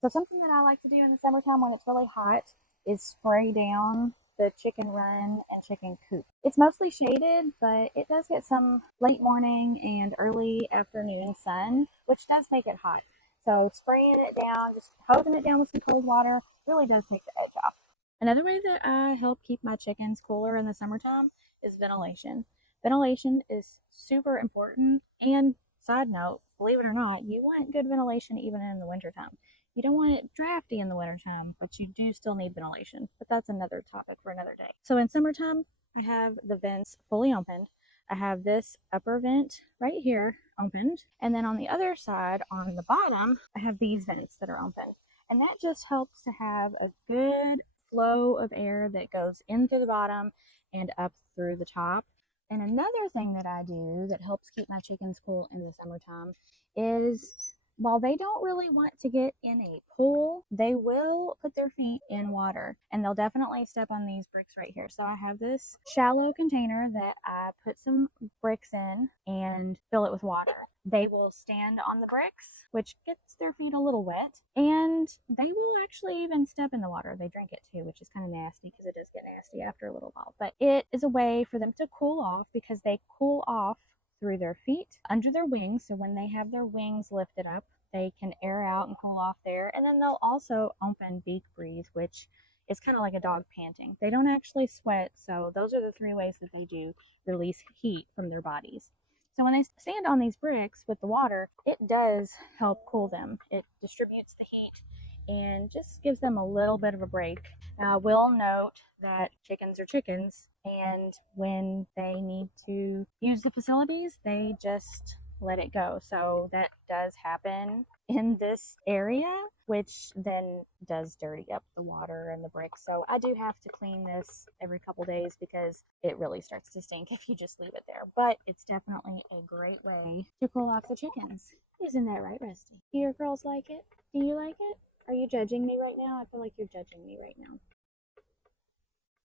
So something that I like to do in the summertime when it's really hot is spray down the chicken run and chicken coop. It's mostly shaded, but it does get some late morning and early afternoon sun, which does make it hot. So spraying it down, just hosing it down with some cold water, really does take the edge off. Another way that I help keep my chickens cooler in the summertime is ventilation. Ventilation is super important. And side note, believe it or not, you want good ventilation even in the wintertime. You don't want it drafty in the wintertime, but you do still need ventilation. But that's another topic for another day. So in summertime, I have the vents fully opened. I have this upper vent right here opened. And then on the other side, on the bottom, I have these vents that are open. And that just helps to have a good flow of air that goes in through the bottom and up through the top. And another thing that I do that helps keep my chickens cool in the summertime is while they don't really want to get in a pool, they will put their feet in water and they'll definitely step on these bricks right here. So I have this shallow container that I put some bricks in and fill it with water. They will stand on the bricks, which gets their feet a little wet, and they will actually even step in the water. They drink it too, which is kind of nasty because it does get nasty after a little while. But it is a way for them to cool off because they cool off through their feet, under their wings. So when they have their wings lifted up, they can air out and cool off there. And then they'll also open beak breathe, which is kind of like a dog panting. They don't actually sweat. So those are the three ways that they do release heat from their bodies. So when they stand on these bricks with the water, it does help cool them. It distributes the heat and just gives them a little bit of a break. Now, I will note that chickens are chickens, and when they need to use the facilities, they just let it go. So that does happen in this area, which then does dirty up the water and the bricks. So I do have to clean this every couple days because it really starts to stink if you just leave it there. But it's definitely a great way to cool off the chickens. Isn't that right, Rusty? Do your girls like it? Do you like it? Are you judging me right now? I feel like you're judging me right now.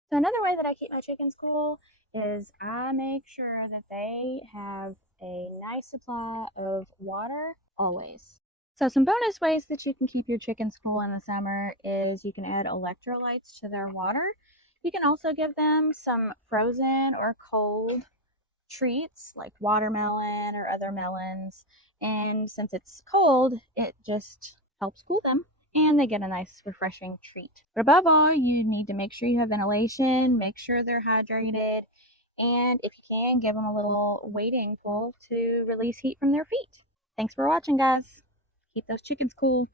So another way that I keep my chickens cool is I make sure that they have a nice supply of water always. So some bonus ways that you can keep your chickens cool in the summer is you can add electrolytes to their water. You can also give them some frozen or cold treats like watermelon or other melons. And since it's cold, it just helps cool them and they get a nice refreshing treat. But above all, you need to make sure you have ventilation, make sure they're hydrated, and if you can, give them a little wading pool to release heat from their feet. Thanks for watching, guys. Keep those chickens cool.